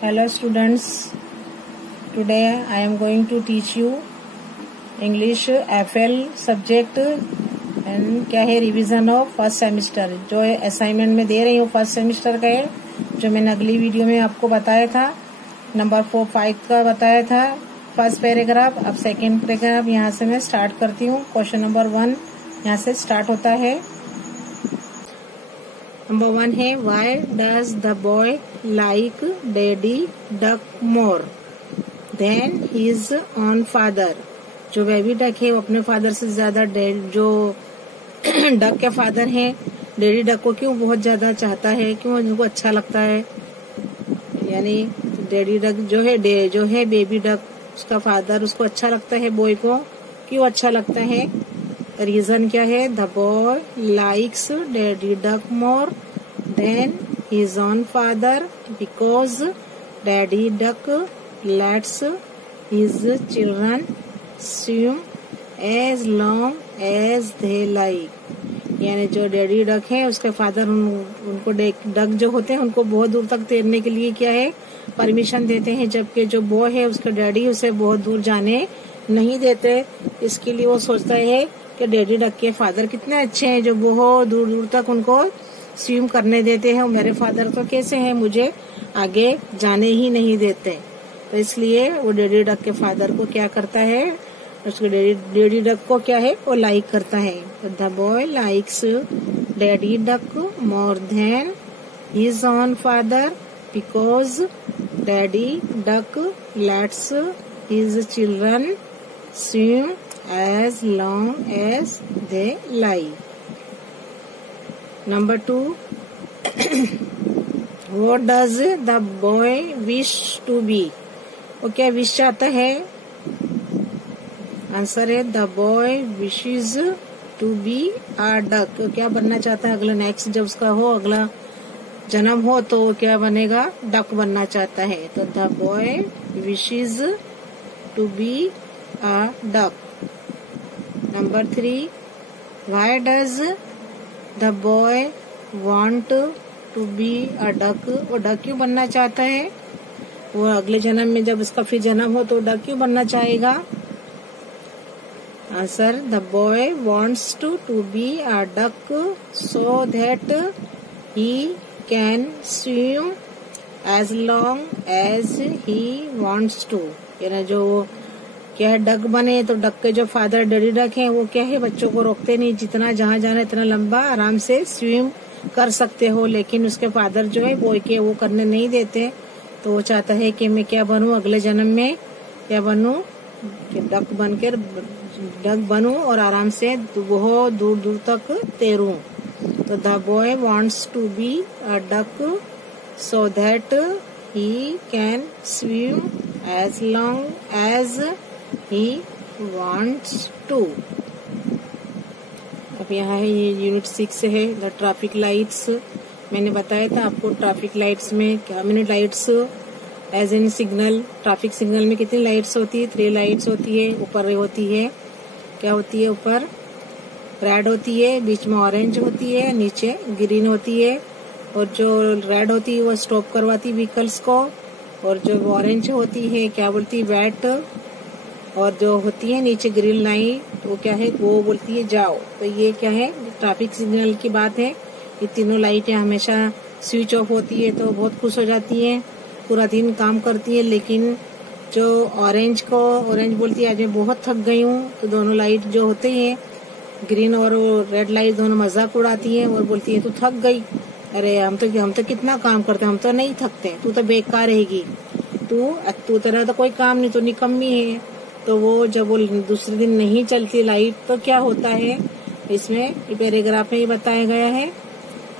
Hello students, today I am going to teach you English FL subject and क्या है revision of first semester. जो assignment में दे रही हूँ फर्स्ट सेमिस्टर का है, जो मैंने अगली वीडियो में आपको बताया था, नंबर 4-5 का बताया था फर्स्ट पैराग्राफ। अब सेकेंड पैराग्राफ यहाँ से मैं स्टार्ट करती हूँ। क्वेश्चन नंबर 1 यहाँ से स्टार्ट होता है। नंबर 1 है why does the boy like daddy duck more than his own father. जो बेबी डक है वो अपने फादर से ज्यादा जो डक के फादर हैं डैडी डक को क्यों बहुत ज्यादा चाहता है, क्यों उनको अच्छा लगता है। यानी डैडी डक जो है बेबी डक उसका फादर उसको अच्छा लगता है, बॉय को क्यों अच्छा लगता है। रीजन क्या है, the boy likes daddy duck more than his own father because daddy duck lets his children swim as long as they like. यानी जो डैडी डक है उसके फादर उनको डक जो होते हैं उनको बहुत दूर तक तैरने के लिए क्या है परमिशन देते हैं, जबकि जो बॉय है उसका डैडी उसे बहुत दूर जाने नहीं देते। इसके लिए वो सोचता है कि डैडी डक के फादर कितने अच्छे हैं जो बहुत दूर दूर तक उनको स्विम करने देते हैं, और मेरे फादर तो कैसे हैं मुझे आगे जाने ही नहीं देते। तो इसलिए वो डैडी डक के फादर को क्या करता है, उसको डैडी डक को क्या है वो लाइक करता है। The boy likes daddy duck more than his own father because daddy duck lets his children swim as long as they like. Number 2, what does the boy wish to be? वो क्या wish चाहता है। Answer है the boy wishes to be a duck। क्या बनना चाहता है अगला नेक्स्ट जब उसका हो अगला जन्म हो तो वो क्या बनेगा, डक बनना चाहता है। तो the boy wishes to be a duck। Number 3, why does the boy want to be a duck? वो डक क्यों बनना चाहता है, वो अगले जन्म में जब उसका फिर जन्म हो तो डक क्यों बनना चाहेगा। Answer the boy wants to be a duck so that he can swim as long as he wants to। यानी जो क्या है डक बने तो डक के जो फादर डैडी डक हैं वो क्या है बच्चों को रोकते नहीं, जितना जहाँ जाना इतना लंबा आराम से स्विम कर सकते हो, लेकिन उसके फादर जो है बॉय के वो करने नहीं देते। तो वो चाहता है कि मैं क्या बनूं अगले जन्म में, क्या बनूं कि डक बनकर डक बनूं और आराम से बहुत दूर दूर तक तैरूं। तो the boy wants to be a duck so that he can swim as long as he wants to। अब यहाँ है ये यूनिट 6 है द ट्रैफिक लाइट्स। मैंने बताया था आपको ट्रैफिक लाइट्स में क्या मैंने lights as in signal, traffic signal में कितनी लाइट्स होती है, 3 लाइट्स होती है। ऊपर होती है क्या होती है, ऊपर रेड होती है, बीच में ऑरेंज होती है, नीचे ग्रीन होती है। और जो रेड होती है वो स्टॉप करवाती व्हीकल्स को, और जो ऑरेंज होती है क्या बोलती है वेट, और जो होती है नीचे ग्रीन लाइन वो क्या है वो बोलती है जाओ। तो ये क्या है ट्रैफिक सिग्नल की बात है। ये तीनों लाइटें हमेशा स्विच ऑफ होती है तो बहुत खुश हो जाती है, पूरा दिन काम करती है। लेकिन जो ऑरेंज बोलती है आज मैं बहुत थक गई हूँ, तो दोनों लाइट जो होते हैं ग्रीन और रेड लाइट दोनों मजाक उड़ाती है और बोलती है तू थक गई, अरे हम तो कितना काम करते हैं, हम तो नहीं थकते, तू तो बेकार रहेगी, तू तेरा तो कोई काम नहीं, तो निकम्मी है। तो वो जब वो दूसरे दिन नहीं चलती लाइट तो क्या होता है, इसमें पैराग्राफ में ये बताया गया है।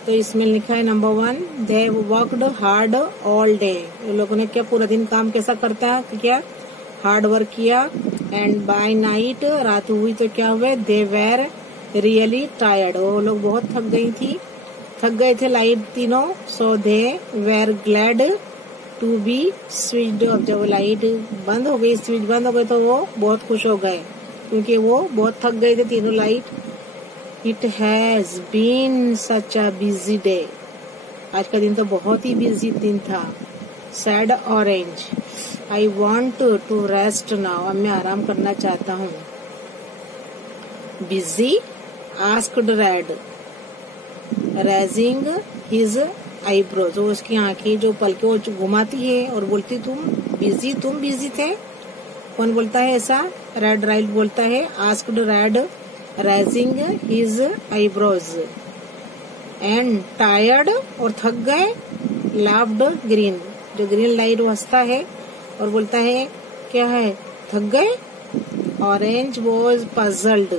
तो इसमें लिखा है number 1, they worked hard all day. लोगों ने क्या पूरा दिन काम कैसा करता है, क्या हार्ड वर्क किया। एंड बाय नाइट रात हुई तो क्या हुए, दे वेर रियली टायर्ड। वो लोग बहुत थक गए थे लाइट तीनों। So they were glad to be switched off. जब लाइट बंद हो गई, स्विच बंद हो गई तो वो बहुत खुश हो गए क्योंकि वो बहुत थक गए थे तीनों light. It has been such a busy day. आज का दिन तो बहुत ही बिजी दिन था। said orange. I want to rest now. अब मैं आराम करना चाहता हूँ. Busy? asked red, raising his eyebrows. तो उसकी आंखें जो पलके वो घुमाती है और बोलती तुम बिजी थे. कौन बोलता है ऐसा? रेड राइट बोलता है. asked red, raising his eyebrows. and tired और थक गए. laughed green, जो ग्रीन लाइट वो हंसता है और बोलता है क्या है, थक गए. Orange was puzzled.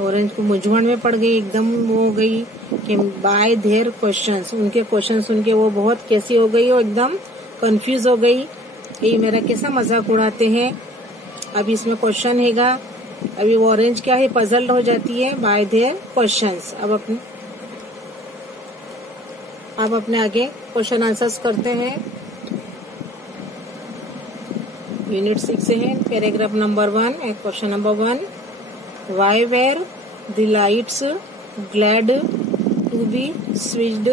ऑरेंज को मूंझवण में पड़ गई, एकदम वो हो गई कि बाय देयर क्वेश्चंस, उनके क्वेश्चन सुन के वो बहुत कैसी हो गई, वो एकदम कंफ्यूज हो गई. ये मेरा कैसा मजाक उड़ाते हैं. अभी इसमें क्वेश्चन हैगा. अभी वो ऑरेंज क्या है, पजल्ड हो जाती है बाय देयर क्वेश्चंस. अब अपने आगे क्वेश्चन आंसर्स करते हैं. यूनिट 6 से है. Paragraph number 1, question number 1. Why were the lights glad to be switched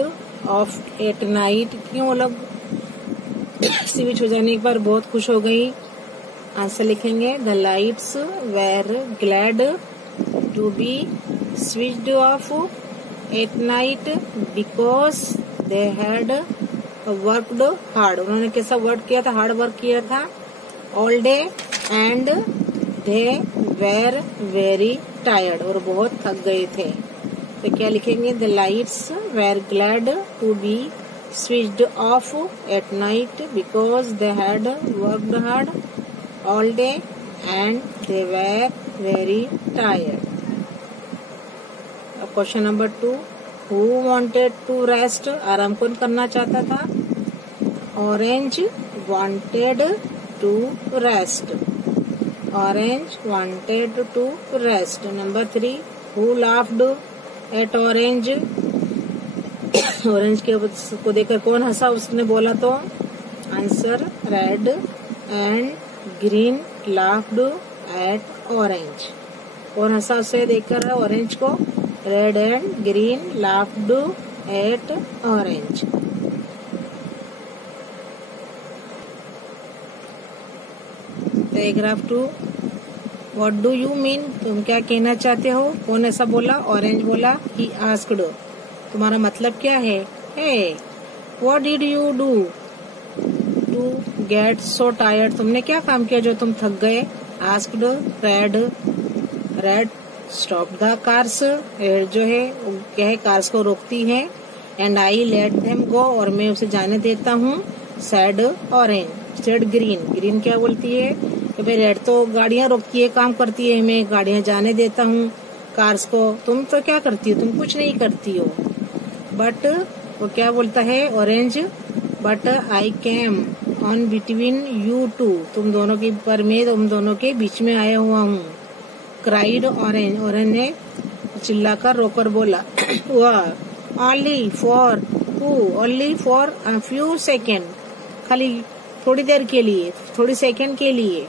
off at night. क्यों वो लोग स्विच हो जाने के बाद बहुत खुश हो गई. आंसर लिखेंगे. The lights were glad to be switched off at night because they had worked hard. उन्होंने कैसा वर्क किया था, हार्ड वर्क किया था all day. And they were very tired, और बहुत थक गए थे. तो क्या लिखेंगे. The lights were glad to be switched off at night because they had worked hard all day and they were very tired. Question number 2. Who wanted to rest. आराम कौन करना चाहता था. Orange wanted to rest. Orange wanted to rest. Number 3. Who laughed at orange. Orange को देखकर कौन हंसा, उसने बोला तो. Answer red and green laughed at orange. कौन हंसा उसे देखकर ऑरेंज को. Red and green laughed at orange. Paragraph 2. What do you mean. तुम क्या कहना चाहते हो. कौन ऐसा बोला. ऑरेंज बोला. ही आस्क्ड, तुम्हारा मतलब क्या है. Hey what did you do to get so tired. तुमने क्या काम किया जो तुम थक गए. Asked red stop the cars. Red जो है क्या है, कार्स को रोकती है. And I let them go, और मैं उसे जाने देता हूँ. Said orange. Said green. Green क्या बोलती है कि भाई रेड तो गाड़ियां रोकती है, काम करती है, मैं गाड़ियां जाने देता हूँ कार्स को. तुम तो क्या करती हो, तुम कुछ नहीं करती हो. बट वो क्या बोलता है orange. But I came on between you two. तुम दोनों के पर मैं तुम दोनों के बीच में आया हुआ हूँ. Cried orange. ऑरेंज ने चिल्लाकर रोकर बोला. वाह only for only for a few second. खाली थोड़ी देर के लिए, थोड़ी सेकंड के लिए.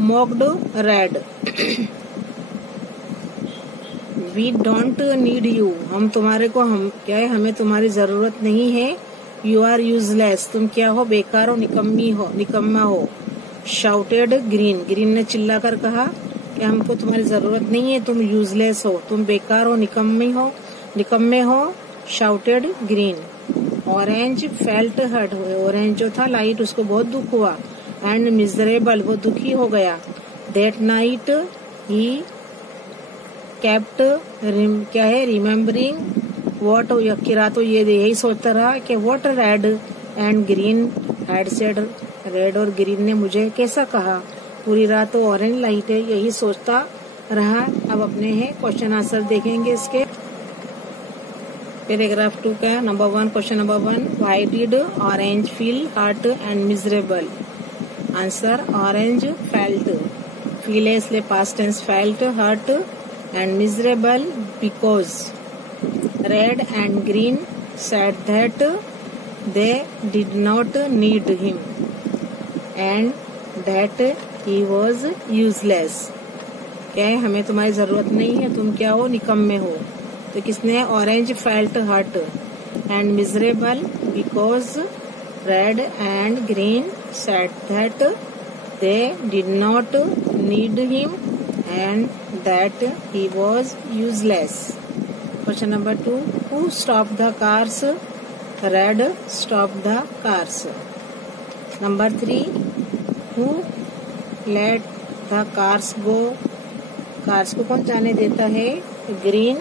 Mocked red. We don't need you. हम तुम्हारे को हम क्या है, हमें तुम्हारी जरूरत नहीं है. You are useless. तुम क्या हो, बेकार हो, निकम्मा हो. Shouted green. ग्रीन ने चिल्लाकर कहा कि हमको तुम्हारी जरूरत नहीं है, तुम यूजलेस हो, तुम बेकार हो, निकम्मे हो. Shouted green. Orange felt hurt. Orange जो था लाइट, उसको बहुत दुख हुआ. एंड मिजरेबल, वो दुखी हो गया. दैट नाइट ही केप्ट क्या है, रिमेम्बरिंग वॉट. की रात ये यही सोचता रहा कि what red and green had said. Red और ग्रीन ने मुझे कैसा कहा. पूरी रात तो ऑरेंज लाइट है, यही सोचता रहा. अब अपने हैं क्वेश्चन आंसर देखेंगे इसके. पैराग्राफ 2 का number 1. Question number 1. Why did orange feel hurt and miserable. Answer orange felt. Feel है इसलिए past tense felt. Hurt and miserable because red and green said that they did not need him and that he was useless. क्या है, हमें तुम्हारी जरूरत नहीं है, तुम क्या हो, निकम्मे हो. तो किसने. Orange felt hurt and miserable because Red and Green said that they did not need him and that he was useless. Question number 2. Who stopped the cars? Red stopped the cars. Number 3. Who let the cars go? Cars को कौन जाने देता है? Green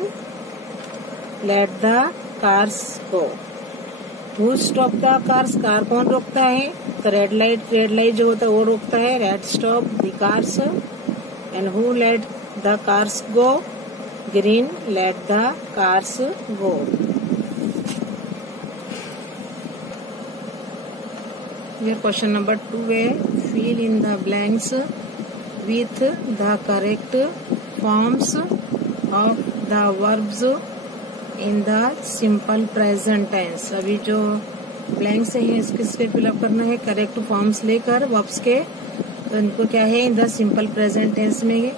let the cars go. Who stop the cars? Car कौन रोकता है? तो red light जो होता है वो रोकता है. Red stop the cars. And who let the cars go? Green let the cars go. Here question number 2 है fill in the blanks with the correct forms of the verbs in the simple present tense. अभी जो blanks है इसके पे fill up करना है correct forms लेकर verbs के. तो इनको क्या है in the simple present tense में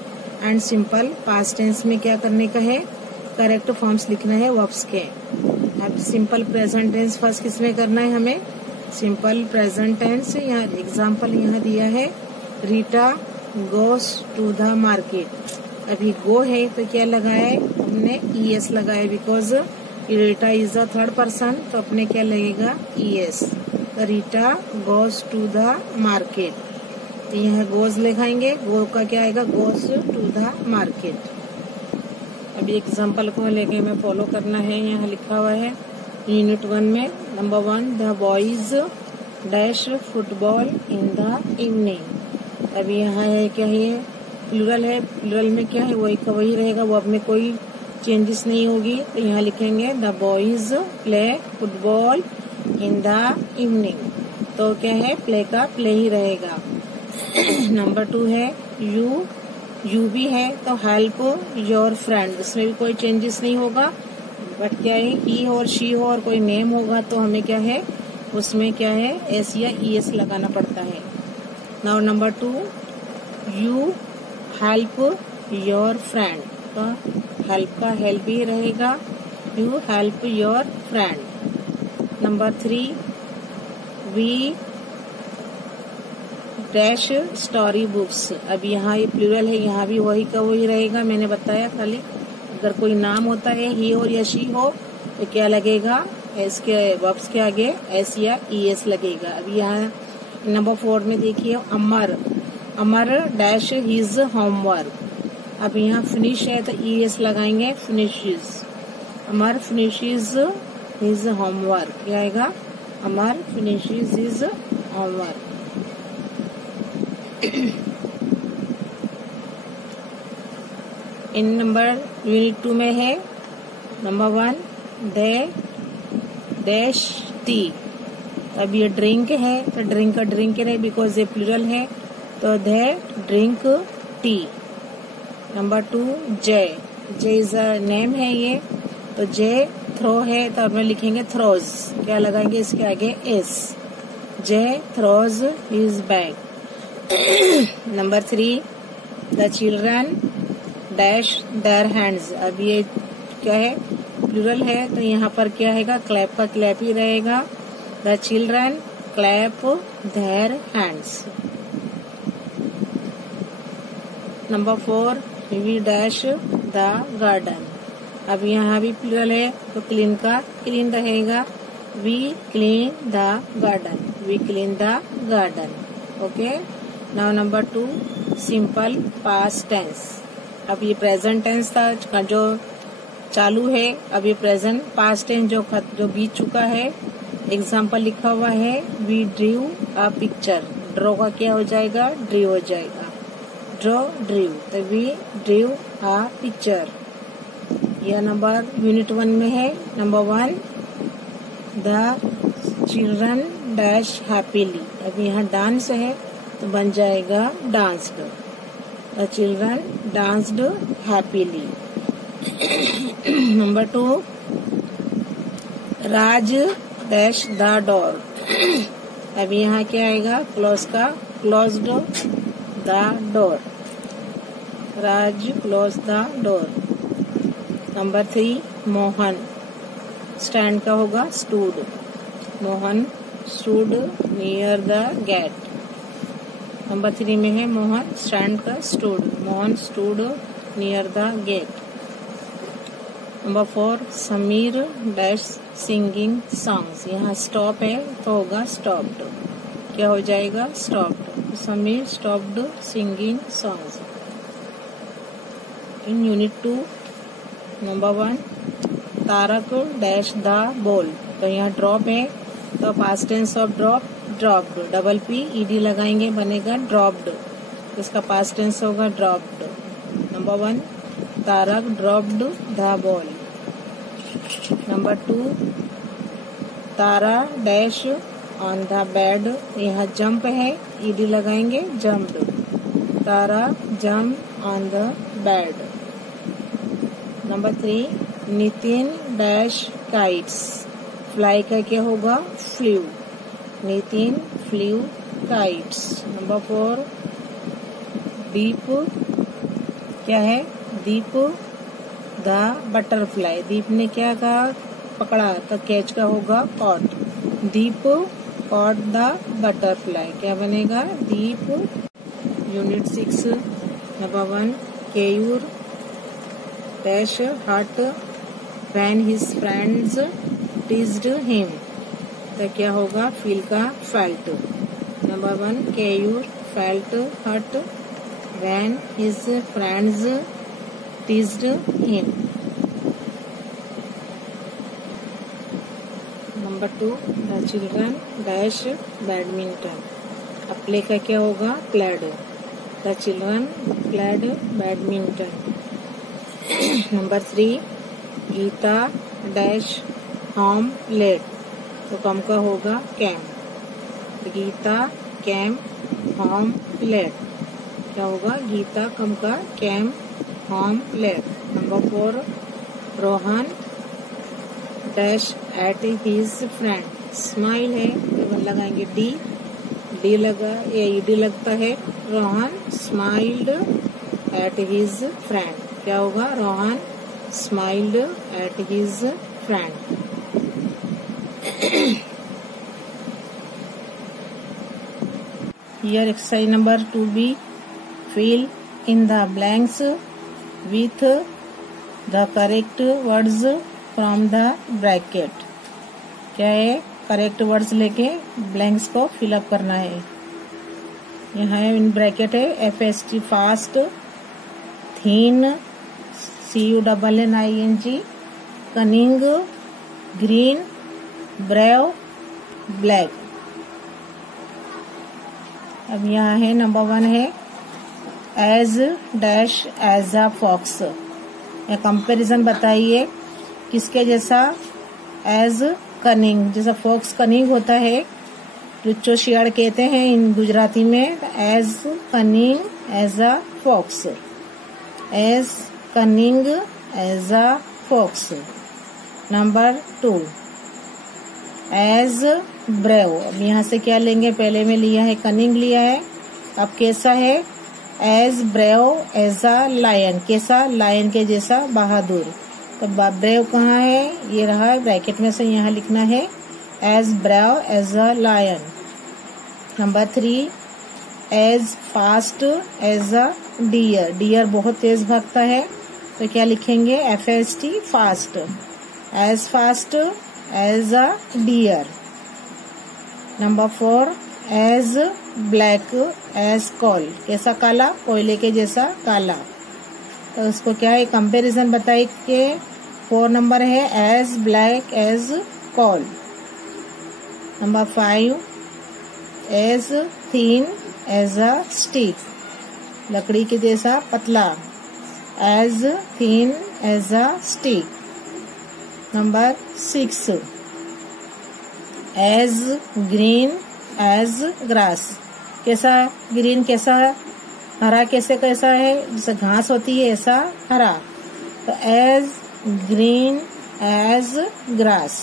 एंड सिंपल पास्ट टेंस में क्या करने का है? करेक्ट फॉर्म्स लिखना है verbs के. अब सिंपल प्रेजेंट टेंस फर्स्ट किस में करना है हमें? Simple present tense. यहाँ एग्जाम्पल यहाँ दिया है Rita goes to the market. अभी गो है तो क्या लगाया है हमने? ईएस लगाया because Rita is the third person. तो अपने क्या लगेगा? ES. Rita goes to the market. तो यहाँ गोज लिखाएंगे. गो का क्या आएगा? Goes to the market. अभी एग्जाम्पल को लेके हमें फॉलो करना है. यहाँ लिखा हुआ है यूनिट 1 में number 1 the boys dash football in the evening. अभी यहाँ है क्या है? प्लूरल है. प्लूरल में क्या है? वही रहेगा. वो अब में कोई चेंजेस नहीं होगी. तो यहाँ लिखेंगे the boys play football in the evening. तो क्या है? प्ले का प्ले ही रहेगा. नंबर 2 है यू भी है तो हेल्प योर फ्रेंड. इसमें भी कोई चेंजेस नहीं होगा. बट क्या है? ही और शी हो और कोई नेम होगा तो हमें क्या है उसमें क्या है? एस या ईएस लगाना पड़ता है. Now number 2 you help your friend. तो हेल्प का हेल्प ही रहेगा. You help your friend. Number 3 we dash story books. अब यहाँ ये प्लूरल है. यहाँ भी वही का वही रहेगा. मैंने बताया खाली अगर कोई नाम होता है ही और या शी हो तो क्या लगेगा? एस के वर्ब्स के आगे एस या ईएस लगेगा. अब यहाँ नंबर 4 में देखिए अमर डैश हिज होमवर्क. अब यहाँ फिनिश है तो ईएस लगाएंगे. फिनिशेस. अमर फिनिशेस हिज होमवर्क. क्या आएगा? अमर फिनिशेस हिज होमवर्क. इन नंबर यूनिट 2 में है नंबर 1 दे डैश टी. अब ये ड्रिंक है तो ड्रिंक का ड्रिंक रहे बिकॉज ये प्लूरल है. तो दे ड्रिंक टी. नंबर 2 जय इज अ नेम है ये. तो जय थ्रो है तो अब में लिखेंगे थ्रोज. क्या लगाएंगे इसके आगे? एस. जय throws his bag. Number 3 the children dash their hands. अब ये क्या है? प्लूरल है तो यहाँ पर क्या है? क्लैप का क्लैप ही रहेगा. The children clap their hands. Number 4 we dash the garden. अब यहाँ भी प्लूरल है तो क्लीन का क्लीन रहेगा. We clean the garden. We clean the garden. Okay. Now number 2 simple past tense. अब ये प्रेजेंट टेंस था जो चालू है. अब ये प्रेजेंट पास्ट टेंस जो बीत चुका है. एग्जाम्पल लिखा हुआ है we drew a picture. Draw का क्या हो जाएगा? ड्रीव हो जाएगा. Draw drew. तो वी ड्रीव अ पिक्चर. यह नंबर यूनिट 1 में है. Number 1 the children dash happily. अब यहाँ डांस है तो बन जाएगा danced. The children danced happily. Number 2 Raj dash the door. अब यहाँ क्या आएगा? क्लोज का closed the door. Raj close the door. Number 3 Mohan stand का होगा stood. Mohan stood near the gate. Number 3 में है मोहन स्टैंड का stood, Mohan stood near the gate. Number 4 Sameer dash singing songs. यहाँ स्टॉप है तो होगा स्टॉप्ड, क्या हो जाएगा stopped. Sameer stopped singing songs. In unit 2 number 1 Tarak dash the ball. तो यहाँ ड्रॉप है तो past tense of drop dropped, double P ED लगाएंगे बनेगा ड्रॉप्ड, इसका पास्ट टेंस होगा dropped. Number 1 Tarak dropped the ball. Number 2 Tara dash on the bed. यहाँ jump है ईडी लगाएंगे jumped, Tara jump on the bed. Number 3 Nitin dash kites. Fly का क्या होगा flew, Nitin flew kites. Number 4 Deep क्या है दीप द बटरफ्लाई। दीप ने क्या कहा पकड़ा तो कैच का होगा caught, Deep caught the butterfly, क्या बनेगा Deep. Unit 6 number 1 Keyur dash hurt when his friends teased him. तो क्या होगा फील का felt. Number 1 Keyur felt hurt when his friends teased him. Number 2 the children dash badminton. अब प्ले का क्या होगा played, the children played badminton. Number 3 Geeta dash home late. तो come का होगा came, Geeta came home late, क्या होगा गीता कम का came home late. Number 4 Rohan dash at his friend. Smile है तो लगाएंगे डी, डी लगा या ईडी लगता है, Rohan smiled at his friend, क्या होगा Rohan smiled at his friend. Here exercise number 2B, fill in the blanks with the correct words from the bracket। क्या है करेक्ट वर्ड्स लेके ब्लैंक्स को फिलअप करना है। यहाँ इन ब्रैकेट है FAST fast, thin CUNNING, cunning, green, brave, black. अब यहाँ है नंबर 1 है as dash as a fox. यह कंपैरिजन बताइए किसके जैसा, एज कनिंग, जैसा फॉक्स कनिंग होता है लुच्चो शियाड़ कहते हैं इन गुजराती में, as cunning as a fox, as cunning as a fox. Number 2 as brave. अब यहाँ से क्या लेंगे, पहले में लिया है कनिंग लिया है, अब कैसा है as brave as a lion, कैसा लायन के जैसा बहादुर। तो ब्रेव कहाँ है, ये रहा ब्रैकेट में से यहाँ लिखना है as brave as a lion. Number 3 as fast as a deer. Deer बहुत तेज भागता है तो क्या लिखेंगे FAST fast, as fast as a deer. Number 4 as black as coal, कैसा काला, कोयले के जैसा काला। तो उसको क्या है कंपैरिजन बताइए। 4 नंबर है as black as coal. Number 5 as thin as a stick, लकड़ी के जैसा पतला, as thin as a stick. Number 6 as green as grass, कैसा ग्रीन कैसा है, हरा कैसा है, जैसे घास होती है ऐसा हरा। तो एज ग्रीन एज ग्रास,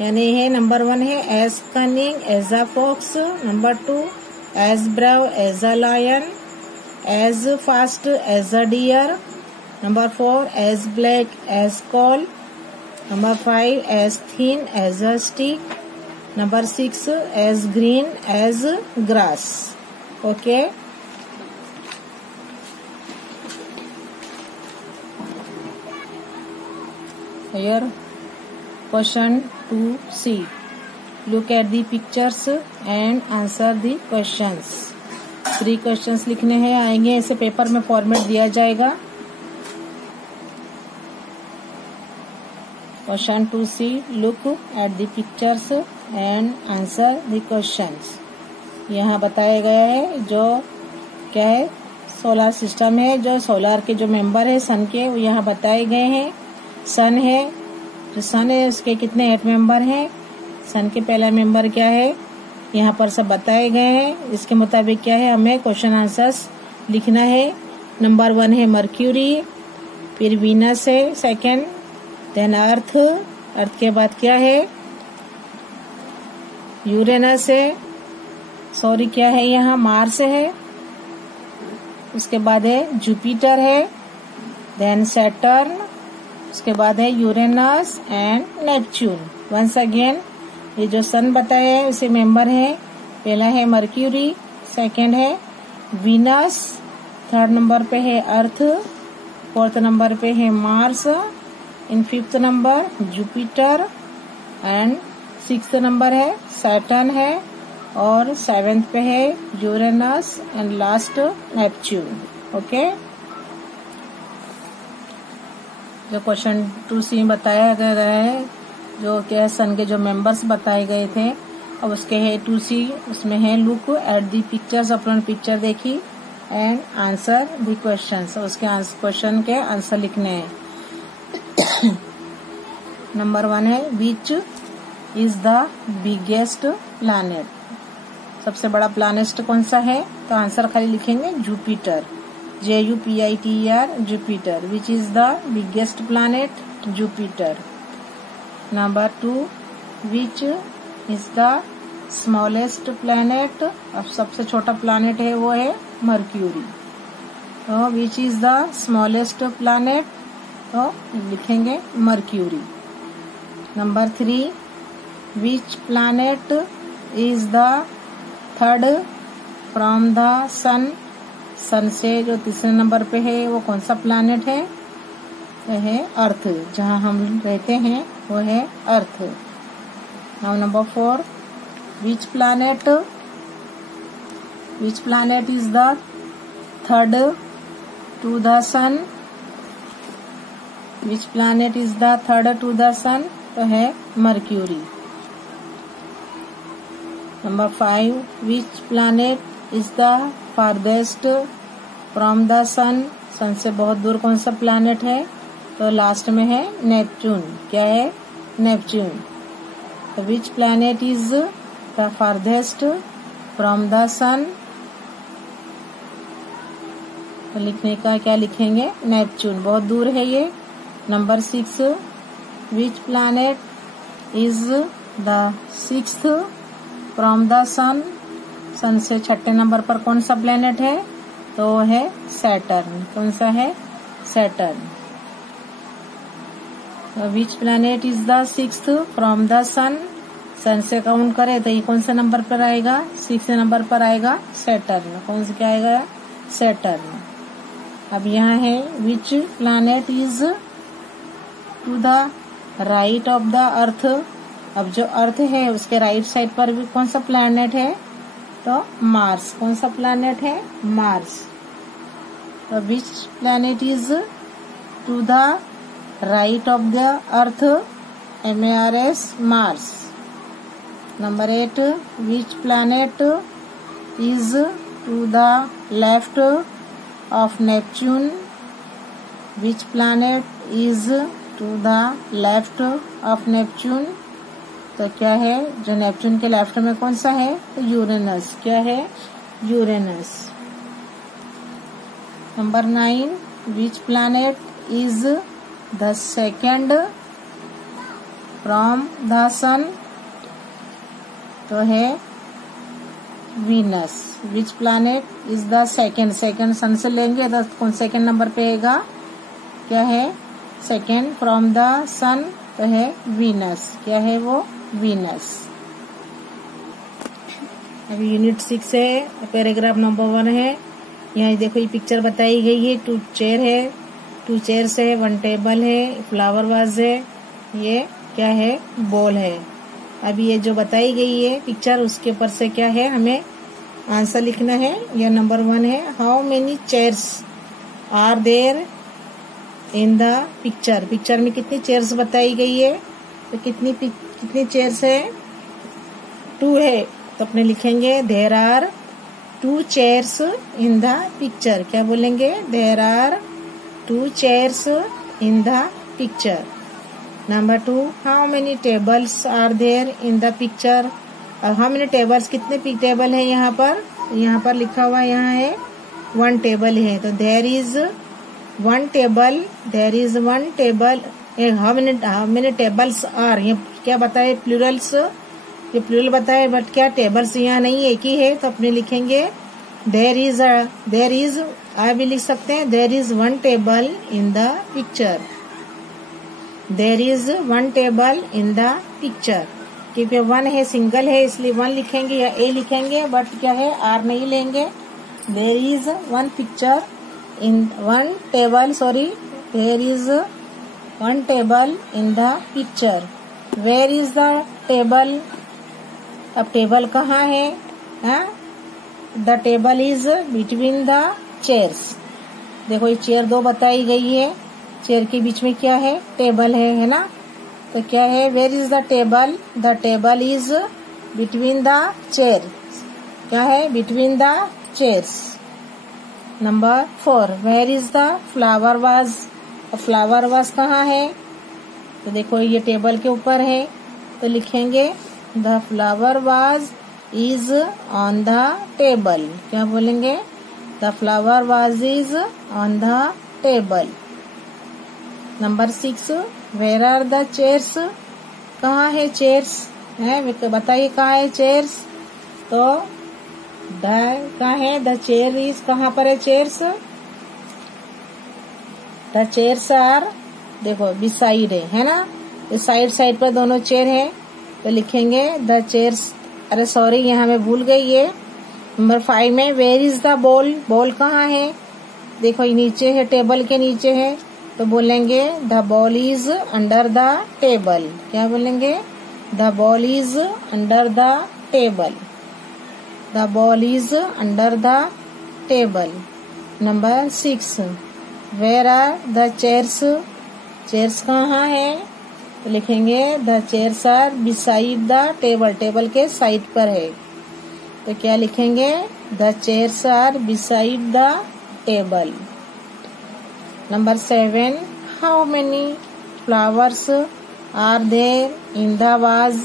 यानी है नंबर 1 है as cunning as a fox, number 2 as brave as a lion, as fast as a deer, number 4 as black as coal, number 5 as thin as a stick, Number 6, as green as grass. Okay. Here question 2C. Look at the pictures and answer the questions. 3 questions लिखने हैं, आएंगे ऐसे paper में format दिया जाएगा. Question 2C. Look at the pictures and answer the questions. यहाँ बताया गया है जो क्या है, सोलर सिस्टम है, जो सोलर के जो मेंबर है सन के, वो यहाँ बताए गए हैं. सन है, जो सन है उसके कितने 8 मेंबर हैं. सन के पहला मेंबर क्या है यहाँ पर सब बताए गए हैं. इसके मुताबिक क्या है, हमें क्वेश्चन आंसर्स लिखना है. नंबर 1 है मर्क्यूरी, फिर वीनस है सेकंड, देन अर्थ. अर्थ के बाद क्या है, यूरेनस है, सॉरी क्या है यहाँ, मार्स है. उसके बाद है जुपिटर है, देन सैटर्न. उसके बाद है Uranus and Neptune. Once again ये जो सन बताया है उसे मेंबर है. पहला है मर्क्यूरी, सेकंड है वीनस, थर्ड नंबर पे है अर्थ, फोर्थ नंबर पे है Mars, in fifth number Jupiter and sixth number है सैटर्न है, और सेवेंथ पे है Uranus and last Neptune. Okay. जो क्वेश्चन 2C में बताया गया है, जो क्या सन के जो मेंबर्स बताए गए थे, अब उसके है 2C, उसमें है लुक एट दी पिक्चर्स. अपना पिक्चर देखी एंड आंसर दी क्वेश्चंस. उसके क्वेश्चन के आंसर लिखने हैं. नंबर 1 है विच इज द बिगेस्ट प्लैनेट. सबसे बड़ा प्लैनेट कौन सा है, तो आंसर खाली लिखेंगे Jupiter, JUPITER, Jupiter. Which is the biggest planet, Jupiter. Number 2, which is the smallest planet. अब सबसे छोटा प्लैनेट है वो है मर्क्यूरी. तो which is the smallest planet, तो लिखेंगे Mercury. Number 3, which planet is the third from the sun. Sun से जो तीसरे नंबर पे है वो कौन सा प्लैनेट है, वो है अर्थ. जहाँ हम रहते हैं वो है earth. Now number 4, which planet is the third to the sun. Which planet is the third to the sun, तो है Mercury. Number 5, which planet is the farthest from the sun. Sun से बहुत दूर कौन सा प्लैनेट है, तो last में है नेपच्यून. क्या है, नेपच्यून. तो which planet is the farthest from the sun, तो लिखने का क्या लिखेंगे, नेपच्यून, बहुत दूर है ये. Number 6, which planet is the sixth from the sun. Sun से छठे नंबर पर कौन सा प्लैनेट है, तो है सैटर्न. कौन सा है, Saturn. Which planet is the sixth from the sun. Sun से काउंट करें तो ये कौन सा नंबर पर आएगा, 6 नंबर पर आएगा सैटर्न. कौन सा क्या आएगा, सैटर्न. अब यहाँ है which planet is to the right of the earth. अब जो अर्थ है उसके राइट साइड पर भी कौन सा प्लैनेट है, तो मार्स. कौन सा प्लैनेट है, मार्स. तो which planet is to the right of the earth, MARS, Mars. Number 8, which planet is to the left of Neptune. Which planet is to the left of Neptune, तो क्या है, जो Neptune के left में कौन सा है, तो यूरेनस. क्या है, Uranus. Number 9, which planet is the second from the sun, तो है Venus. Which planet is the second sun से लेंगे तो कौन सेकंड नंबर पे आएगा, क्या है, सेकंड फ्रॉम द सन, तो है वीनस. क्या है वो, वीनस. अभी यूनिट 6 है, पैराग्राफ नंबर 1 है। यहाँ देखो ये पिक्चर बताई गई है। 2 चेयर है, 2 चेयर्स है, 1 टेबल है, फ्लावर वाज है, ये क्या है, बॉल है। अभी ये जो बताई गई है पिक्चर, उसके ऊपर से क्या है, हमें आंसर लिखना है। यह नंबर 1 है। How many chairs are there in the picture. Picture में कितनी चेयर्स बताई गई है, तो कितनी चेयर्स है, 2 है। तो अपने लिखेंगे there are 2 chairs in the picture. क्या बोलेंगे, there are 2 chairs in the picture. Number 2, how many tables are there in the picture. अब हाउ मेनी टेबल्स, कितने टेबल है यहाँ पर लिखा हुआ यहाँ है 1 टेबल है। तो there is 1 table, there is 1 table. How many tables are, ये क्या बताए, प्लूरल्स, ये प्लूरल बताए, बट क्या टेबल्स यहाँ नहीं, एक ही है। तो अपने लिखेंगे देयर इज आ भी लिख सकते हैं, there is 1 table in the picture. There is 1 table in the picture. क्योंकि 1 है, सिंगल है, इसलिए 1 लिखेंगे या ए लिखेंगे, बट क्या है, आर नहीं लेंगे। There is 1 picture in 1 table, sorry, there is 1 table in the picture. Where is the table. अब टेबल कहाँ है, the table is between the chairs. देखो ये चेयर 2 बताई गई है, चेयर के बीच में क्या है, टेबल है ना। तो क्या है, where is the table, the table is between the chair. क्या है, between the chairs. Number 4, where is the flower vase. Flower vase कहाँ है, तो देखो ये टेबल के ऊपर है, तो लिखेंगे the flower vase is on the table. क्या बोलेंगे, the flower vase is on the table. Number 6, where are the chairs. कहाँ है चेयर्स, है बताइए कहाँ है चेयर्स। तो कहाँ है, द चेयर इज, कहाँ पर है चेयर्स, द चेयर्स आर, देखो बिसाइड है ना, इस साइड पर दोनों चेयर है। तो लिखेंगे द चेयर्स, अरे सॉरी यहाँ मैं भूल गई है। नंबर 5 में where is the ball. Ball कहाँ है, देखो ये नीचे है, टेबल के नीचे है। तो बोलेंगे the ball is under the table. क्या बोलेंगे, the ball is under the table. The ball is under the table. Number 6, where are the chairs. Chairs कहाँ है, तो लिखेंगे the chairs are beside the table. Table के side पर है, तो क्या लिखेंगे, the chairs are beside the table. Number 7, how many flowers are there in the vase.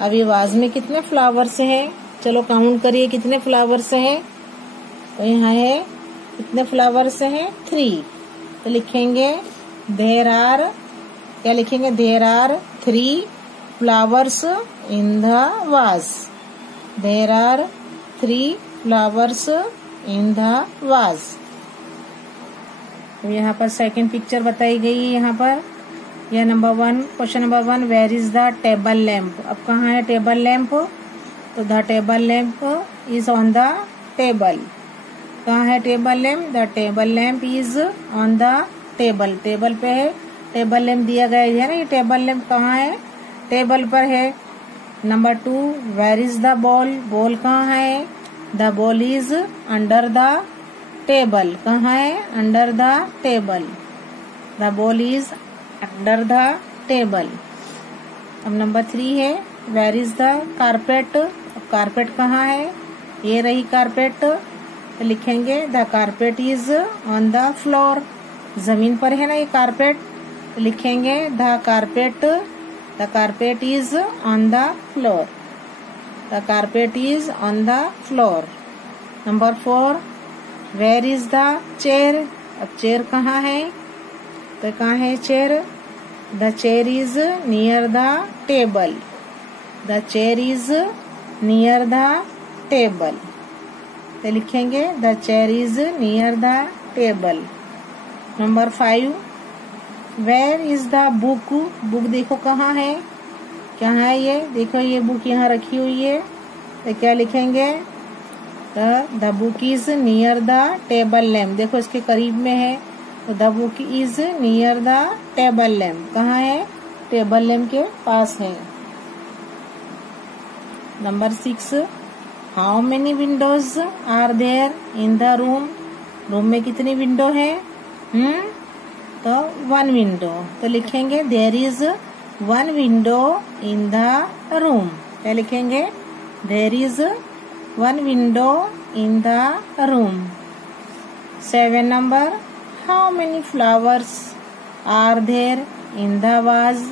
अभी वाज में कितने फ्लावर्स हैं, चलो काउंट करिए कितने फ्लावर्स हैं। तो यहाँ है कितने फ्लावर्स हैं, 3। तो लिखेंगे देयर आर, क्या लिखेंगे, there are 3 flowers in the vase. There are 3 flowers in the vase. तो यहाँ पर सेकंड पिक्चर बताई गई है। यहाँ पर यह number 1, question number 1, where is the table lamp. अब कहाँ है टेबल लैम्प, तो the table lamp is on the table. कहाँ है table lamp, the table lamp is on the table. Table पे है, टेबल लैम्प दिया गया है ना, ये टेबल लैम्प कहाँ है, टेबल पर है। Number 2, where is the ball. Ball कहाँ है, the ball is under the table. कहाँ है, under the table. The ball is under the table. अब नंबर 3 है, where is the carpet. Carpet कहाँ है, ये रही कारपेट। तो लिखेंगे the carpet is on the floor. जमीन पर है ना ये कारपेट, तो लिखेंगे the carpet is on the floor. The carpet is on the floor. Number 4, where is the chair. अब चेयर कहाँ है, तो कहाँ है chair, the chair is near the table. The chair is near the table. तो लिखेंगे the chair is near the table. Number 5, where is the book. Book देखो कहाँ है, क्या है ये, देखो ये बुक यहाँ रखी हुई है। तो क्या लिखेंगे, the book is near the table lamp, देखो इसके करीब में है, तो the book is near the table lamp, कहाँ है? टेबल लैम्प के पास है। Number 6, how many windows are there in the room, room में कितनी विंडो है? तो 1 विंडो, तो लिखेंगे there is 1 window in the room, क्या लिखेंगे? There is 1 window in the room. 7 number, how many flowers are there in the vase,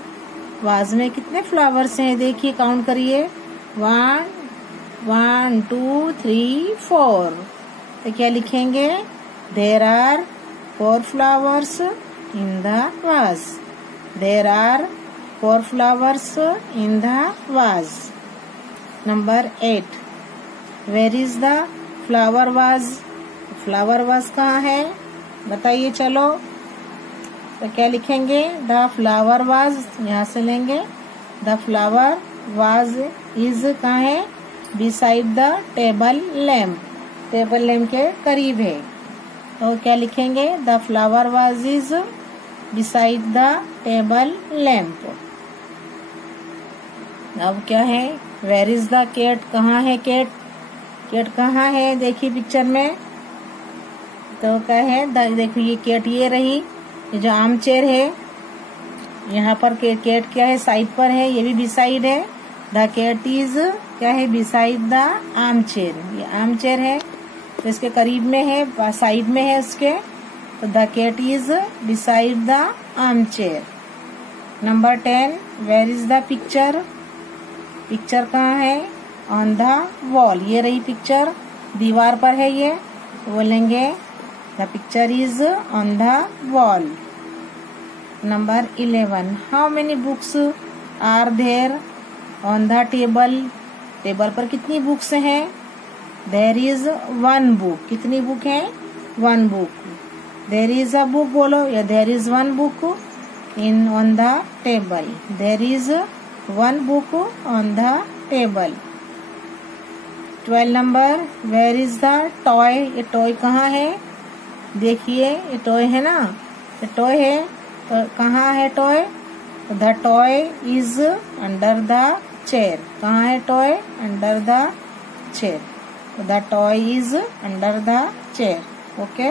vase में कितने फ्लावर्स हैं? देखिए काउंट करिए, 1 2 3 4, तो क्या लिखेंगे? There are 4 flowers in the vase, there are 4 flowers in the vase. Number 8, where is the flower vase, flower vase कहाँ है? बताइए चलो, तो क्या लिखेंगे? द फ्लावर वाज, यहाँ से लेंगे, द फ्लावर वाज इज कहाँ है? Beside the table lamp, table lamp के करीब है, तो क्या लिखेंगे? The flower vase is beside the table lamp. अब क्या है? वेयर इज द कैट, कहाँ है कैट? कैट कहाँ है? देखिए पिक्चर में, तो क्या है? देखो ये कैट ये रही, ये जो आर्म चेयर है, यहाँ पर कैट क्या है? साइड पर है, ये भी बिसाइड है। द कैट इज क्या है? बिसाइड द आर्म चेयर, ये आर्म चेयर है, तो इसके करीब में है, साइड में है उसके, तो the cat is beside the armchair. Number 10, where is the picture, picture कहाँ है? ऑन द वॉल, ये रही पिक्चर, दीवार पर है ये, बोलेंगे the picture is on the wall. Number 11, how many books are there on the table, table पर कितनी बुक्स हैं? देयर इज 1 बुक, कितनी बुक है? 1 book. There is a book बोलो, या there is 1 book in on the table, there is 1 book on the table. 12 number, where is the toy, ये toy कहाँ है? देखिए ये टॉय है ना, ये टॉय है, तो कहाँ है toy? The toy is under the chair, कहाँ है toy? Under the chair, the toy is under the chair. Okay.